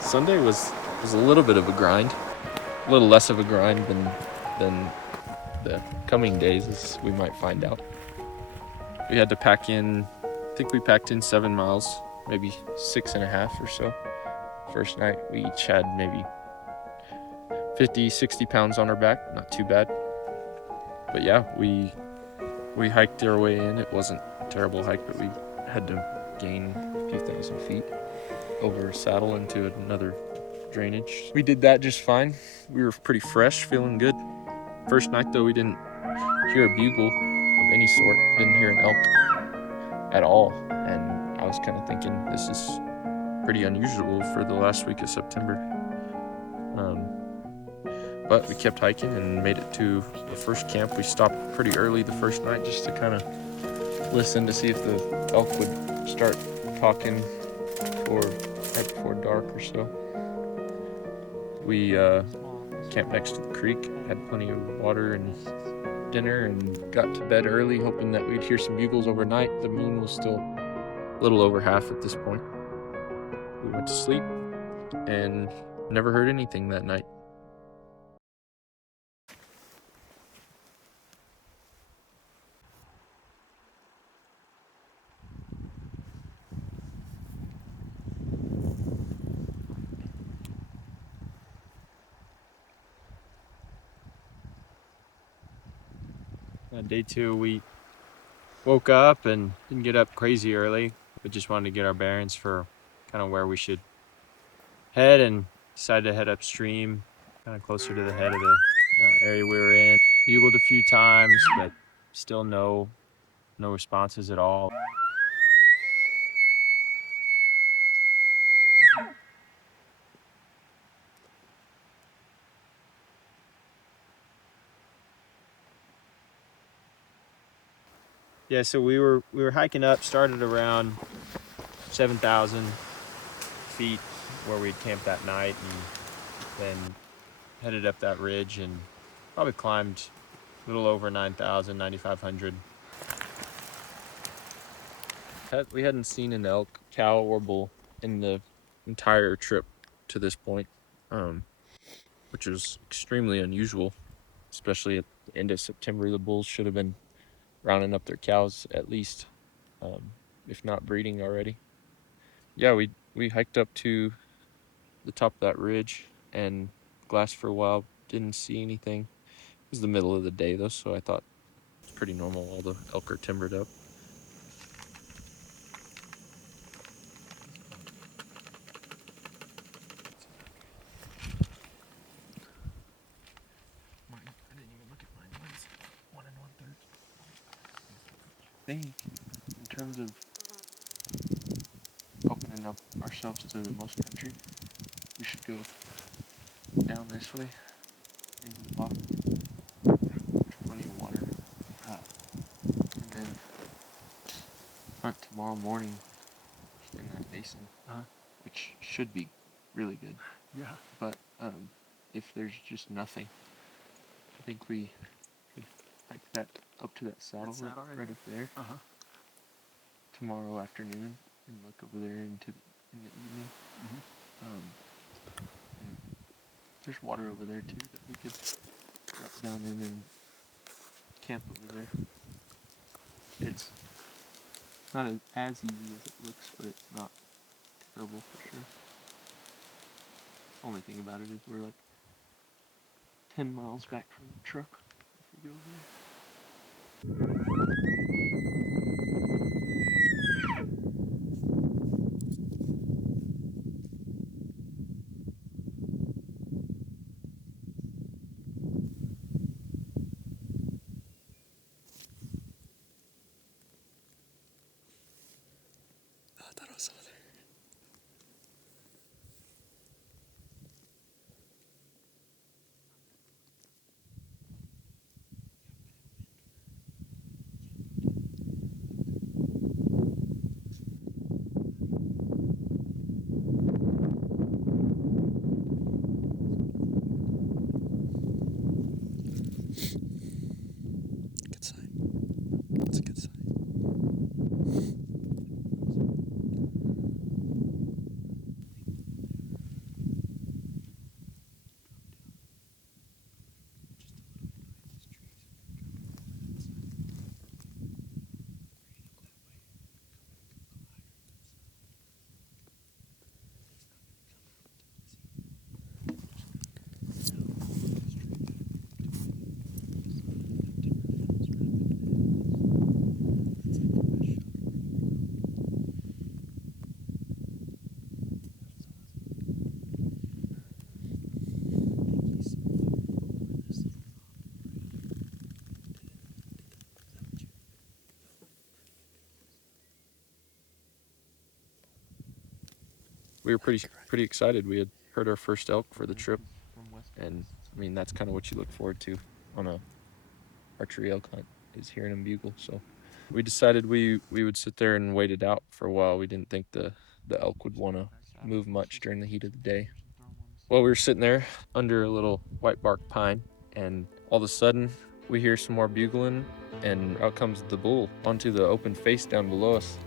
Sunday was a little bit of a grind, a little less of a grind than the coming days, as we might find out. We had to pack in, I think we packed in 7 miles, maybe 6.5 or so. First night, we each had maybe 50, 60 pounds on our back, not too bad. But yeah, we hiked our way in. It wasn't a terrible hike, but we had to gain a few thousand feet over a saddle into another drainage. We did that just fine. We were pretty fresh, feeling good. First night though, we didn't hear a bugle of any sort, didn't hear an elk at all. And I was kind of thinking, this is pretty unusual for the last week of September. But we kept hiking and made it to the first camp. We stopped pretty early the first night just to kind of listen to see if the elk would start talking right before dark or so. We camped next to the creek, had plenty of water and dinner, and got to bed early, hoping that we'd hear some bugles overnight. The moon was still a little over half at this point. We went to sleep and never heard anything that night. On day 2, we woke up and didn't get up crazy early. We just wanted to get our bearings for kind of where we should head, and decided to head upstream, kind of closer to the head of the area we were in. Bugled a few times, but still no responses at all. Yeah, so we were hiking up, started around 7,000 feet where we'd camped that night, and then headed up that ridge and probably climbed a little over 9,000, 9,500. We hadn't seen an elk, cow, or bull in the entire trip to this point, which is extremely unusual, especially at the end of September. The bulls should have been rounding up their cows at least, if not breeding already. Yeah, we hiked up to the top of that ridge and glassed for a while. Didn't see anything. It was the middle of the day though, so I thought it's pretty normal. All the elk are timbered up. I didn't even look at mine. Mine's 1 1/3. I think in terms of opening up ourselves to the most country, we should go down this way into the block. There's plenty of water. And then hunt tomorrow morning in that basin, which should be really good. Yeah. But if there's just nothing, I think we could hike that up to that saddle right up there tomorrow afternoon and look over there in the evening. And there's water over there too that we could drop down in and camp over there. It's not as easy as it looks, but it's not terrible for sure. Only thing about it is we're like 10 miles back from the truck if we go there. I thought I was over there. we were pretty excited. We had heard our first elk for the trip, and I mean that's kind of what you look forward to on a archery elk hunt, is hearing them bugle. So we decided we would sit there and wait it out for a while. We didn't think the elk would want to move much during the heat of the day. Well, we were sitting there under a little white bark pine, and all of a sudden we hear some more bugling, and out comes the bull onto the open face down below us.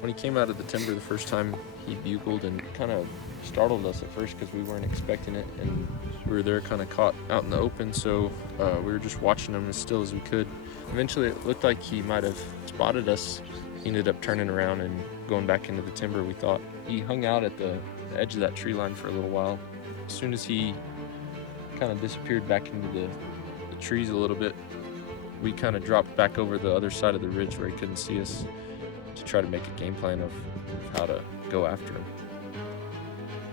When he came out of the timber the first time, he bugled and kind of startled us at first because we weren't expecting it, and we were there kind of caught out in the open, so we were just watching him as still as we could. Eventually it looked like he might have spotted us. He ended up turning around and going back into the timber, we thought. He hung out at the edge of that tree line for a little while. As soon as he kind of disappeared back into the trees a little bit, we kind of dropped back over the other side of the ridge where he couldn't see us, to try to make a game plan of how to go after him.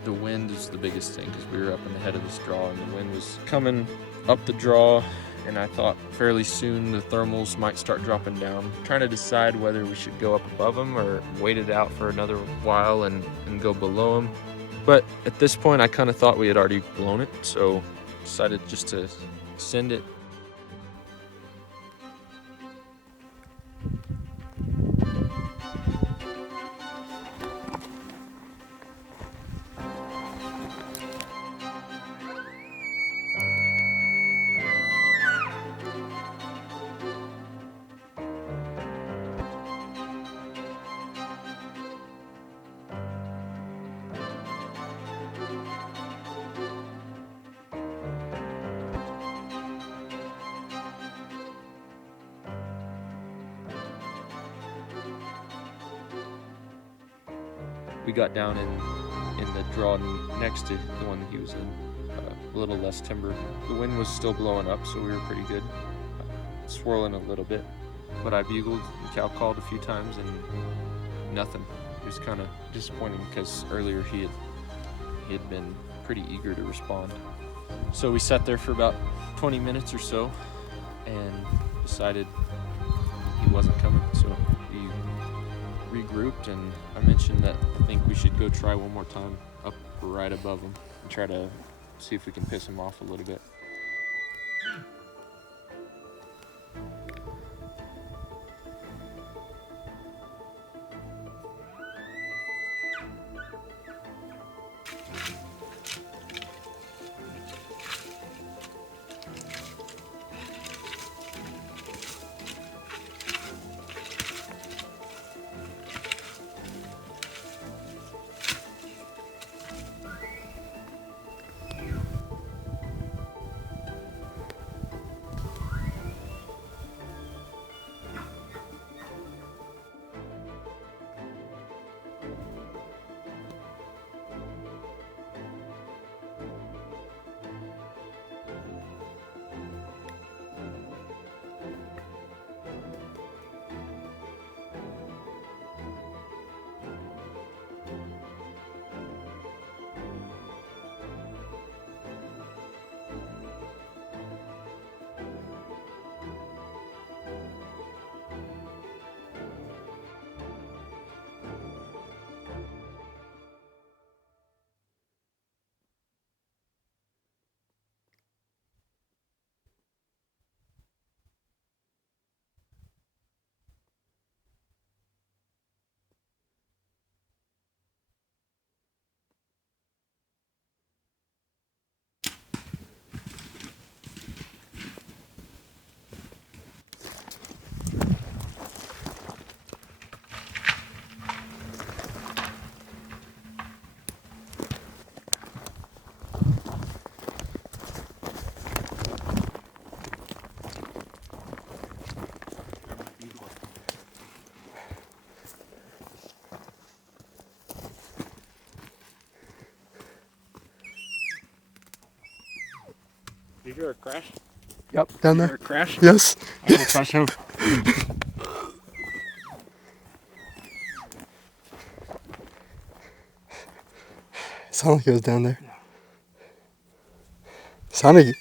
The wind is the biggest thing, because we were up in the head of this draw and the wind was coming up the draw, and I thought fairly soon the thermals might start dropping down. Trying to decide whether we should go up above them or wait it out for another while and go below them. But at this point I kind of thought we had already blown it, so decided just to send it. We got down in the draw next to the one that he was in, a little less timber. The wind was still blowing up, so we were pretty good, swirling a little bit. But I bugled and cow called a few times and nothing. It was kind of disappointing because earlier he had been pretty eager to respond. So we sat there for about 20 minutes or so and decided he wasn't coming, so we regrouped, and I mentioned that I think we should go try one more time up right above him and try to see if we can piss him off a little bit. Did you hear a crash? Yep, down there. Hear a crash? Yes. I'm gonna crash home. It sounded like it was down there. Sounded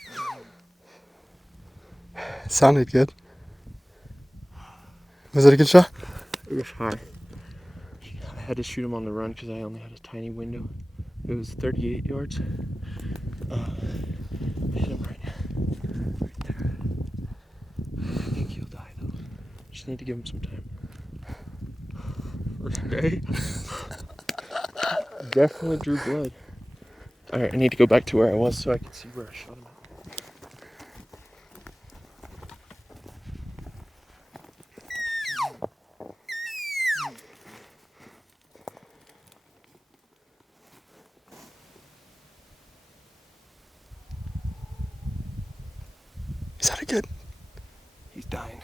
good. Was it a good shot? It was high. I had to shoot him on the run because I only had a tiny window. It was 38 yards. I hit him right there. I think he'll die though. Just need to give him some time. First day. Definitely drew blood. Alright, I need to go back to where I was so I can see where I shot him at. Is that a good? He's dying.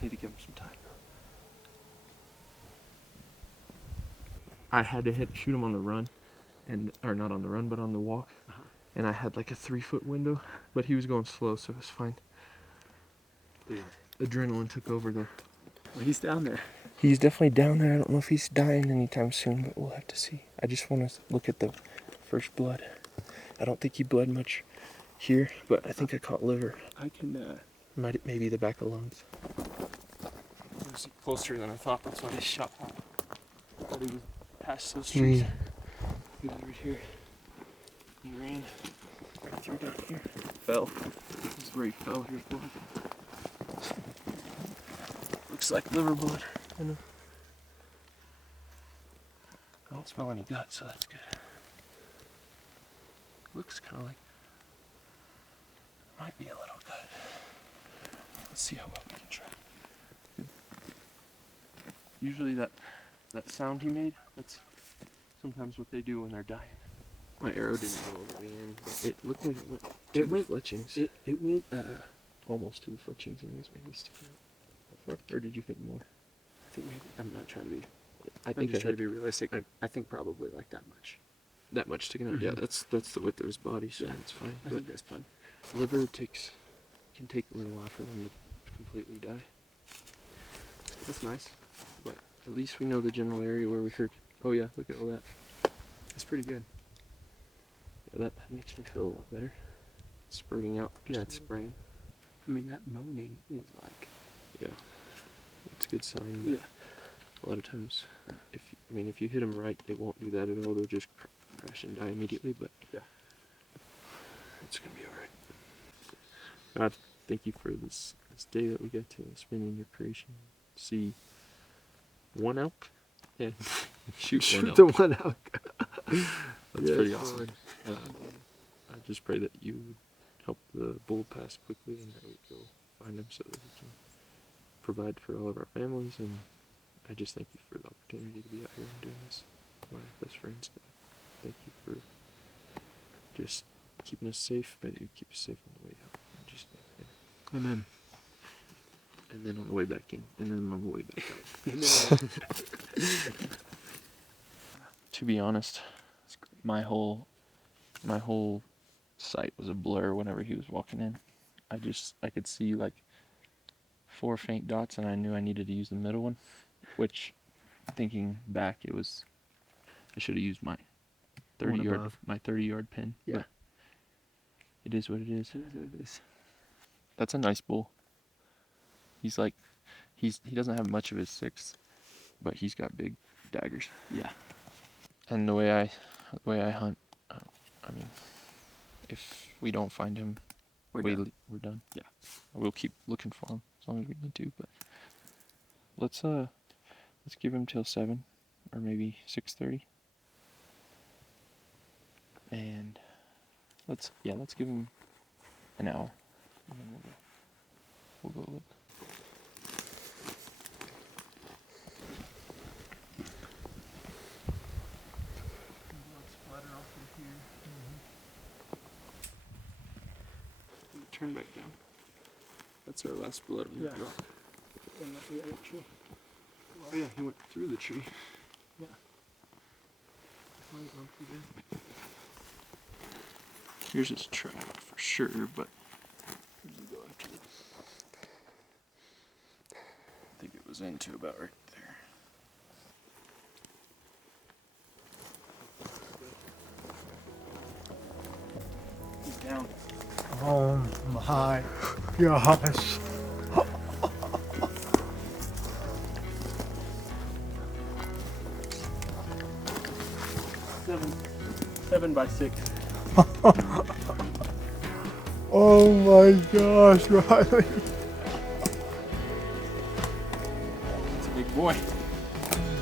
Need to give him some time. I had to shoot him on the run, or not on the run, but on the walk, and I had like a 3-foot window, but he was going slow, so it was fine. Dude. Adrenaline took over though. Well, he's down there. He's definitely down there. I don't know if he's dying anytime soon, but we'll have to see. I just want to look at the first blood. I don't think he bled much here, but I think I caught liver. I can, Maybe the back of lungs. It was closer than I thought. That's why I shot. I thought he was past those trees. He was right here. He ran right through down here. Fell. This is where he fell. Here's blood. Looks like liver blood. I know. I don't smell any guts, so that's good. Looks kind of like might be a little gut. Let's see how well we can try. Usually that sound he made, that's sometimes what they do when they're dying. My arrow didn't go all the way in, but it looked like it went to the fletchings. it went, Almost to the fletchings, and it's maybe sticking out. Or did you hit more? I think maybe, I'm not trying to be, I I'm think just I trying hit to be realistic. I think probably like that much. that much sticking out. Yeah, that's the width of his body, so Yeah. that's fine. I But think that's fun. liver can take a little while for them to completely die. That's nice. But at least we know the general area where we heard. Oh yeah, look at all that. That's pretty good. Yeah, that makes me feel a lot better. It's spurting out. Yeah, it's spraying. I mean, that moaning is like, Yeah, it's a good sign. yeah. A lot of times, if you hit them right, they won't do that at all. They'll just crash and die immediately. But Yeah. it's gonna be all right. God, thank you for this day that we got to spend in your creation. See one elk and shoot one elk. the one out. That's pretty awesome. I just pray that you would help the bull pass quickly and that we go find him so that we can provide for all of our families. And I just thank you for the opportunity to be out here and doing this. My best friends, thank you for just keeping us safe. May you keep us safe on the way out. Just, Amen. and then on the way back in, and then on the way back out. To be honest, my whole sight was a blur whenever he was walking in. I could see like 4 faint dots, and I knew I needed to use the middle one, which, thinking back, I should have used my 30-yard pin. Yeah. But it is what it is. It is. That's a nice bull. He's like, he doesn't have much of his 6th, but he's got big daggers. Yeah. And the way I hunt, I mean, if we don't find him, we're done. Yeah. We'll keep looking for him as long as we need to. But let's give him till 7 or maybe 6:30, and let's give him an hour, and then we'll go look. Turn back down. That's our last blood on the rock. Oh yeah, he went through the tree. Yeah. Here's his track for sure, but I think it was into about right there. He's down. Oh my gosh. Seven by 6. Oh my gosh, Riley. It's a big boy.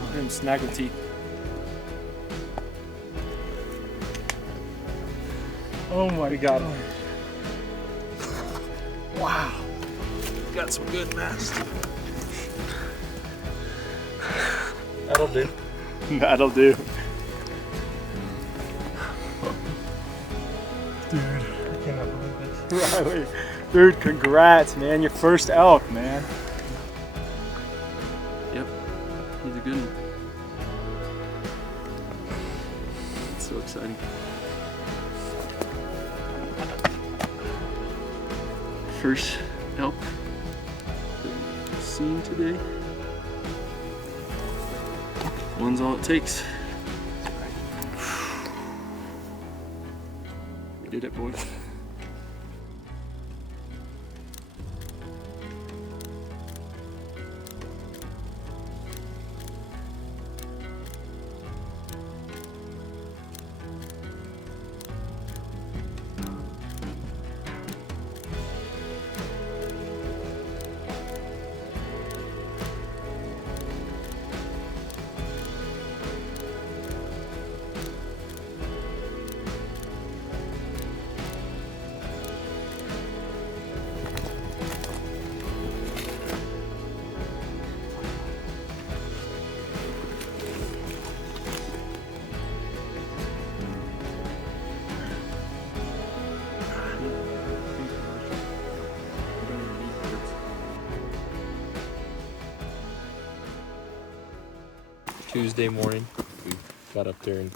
Look at him snaggle teeth. Oh my god. Wow. Got some good mass. That'll do. That'll do. Dude, I cannot believe this. Riley, dude, congrats, man. Your first elk, man. Yep. He's a good one. It's so exciting. First elk that we've seen today. One's all it takes. We did it, boys. Tuesday morning, we got up there and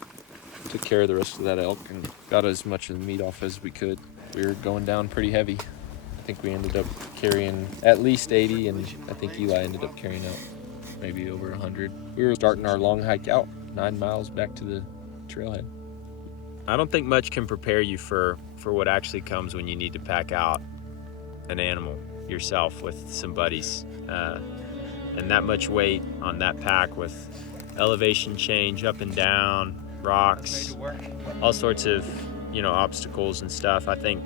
took care of the rest of that elk and got as much of the meat off as we could. We were going down pretty heavy. I think we ended up carrying at least 80, and I think Eli ended up carrying out maybe over 100. We were starting our long hike out, 9 miles back to the trailhead. I don't think much can prepare you for what actually comes when you need to pack out an animal yourself with some buddies. And that much weight on that pack with elevation change up and down, rocks, all sorts of, obstacles and stuff. I think,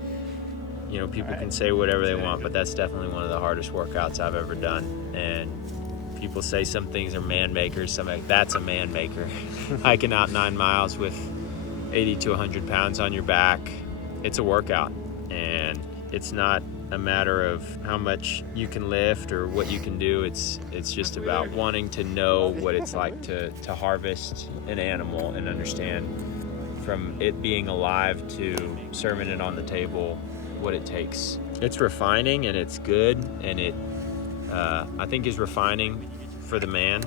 people can say whatever they want, but that's definitely one of the hardest workouts I've ever done. And people say some things are man makers, that's a man maker. Hiking out 9 miles with 80 to 100 pounds on your back, it's a workout. And it's not a matter of how much you can lift or what you can do. It's just about wanting to know what it's like to harvest an animal and understand from it being alive to serving it on the table what it takes. It's refining and it's good, and it I think is refining for the man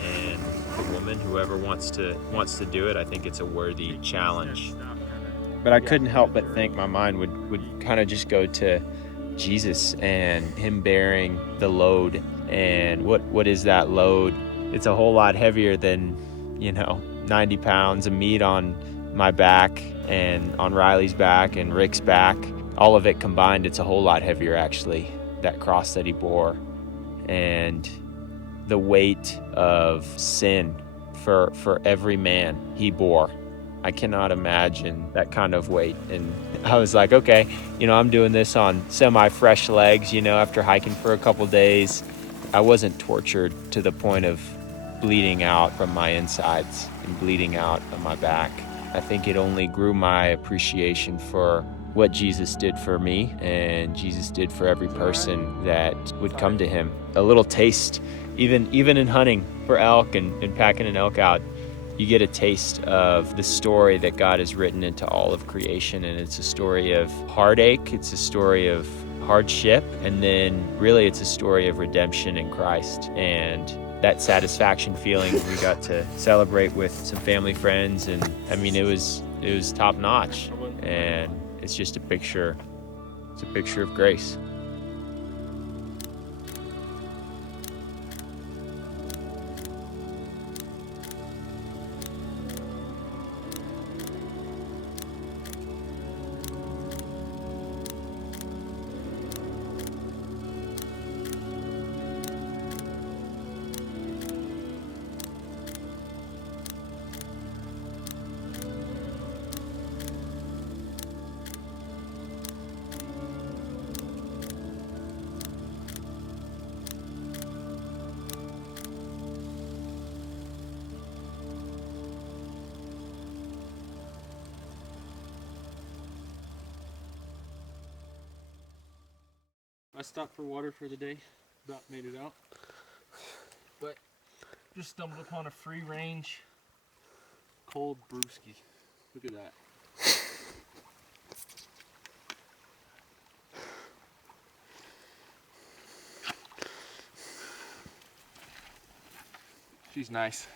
and the woman, whoever wants to do it. I think it's a worthy challenge. But I couldn't help but think my mind would kind of just go to Jesus and him bearing the load. And what is that load? It's a whole lot heavier than 90 pounds of meat on my back and on Riley's back and Rick's back. All of it combined, it's a whole lot heavier actually, that cross that he bore. And the weight of sin for every man he bore. I cannot imagine that kind of weight. And I was like, okay, I'm doing this on semi-fresh legs, after hiking for a couple days. I wasn't tortured to the point of bleeding out from my insides and bleeding out of my back. I think it only grew my appreciation for what Jesus did for me and Jesus did for every person that would come to him. A little taste, even in hunting for elk and packing an elk out, you get a taste of the story that God has written into all of creation. And it's a story of heartache, it's a story of hardship, and then really it's a story of redemption in Christ. And that satisfaction feeling. We got to celebrate with some family friends, and I mean, it was top notch, and it's just a picture. It's a picture of grace. I stopped for water for the day, about made it out. But just stumbled upon a free range cold brewski. Look at that. She's nice.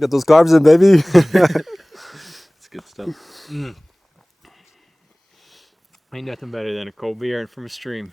Got those carbs in, baby. It's good stuff. Ain't nothing better than a cold beer from a stream.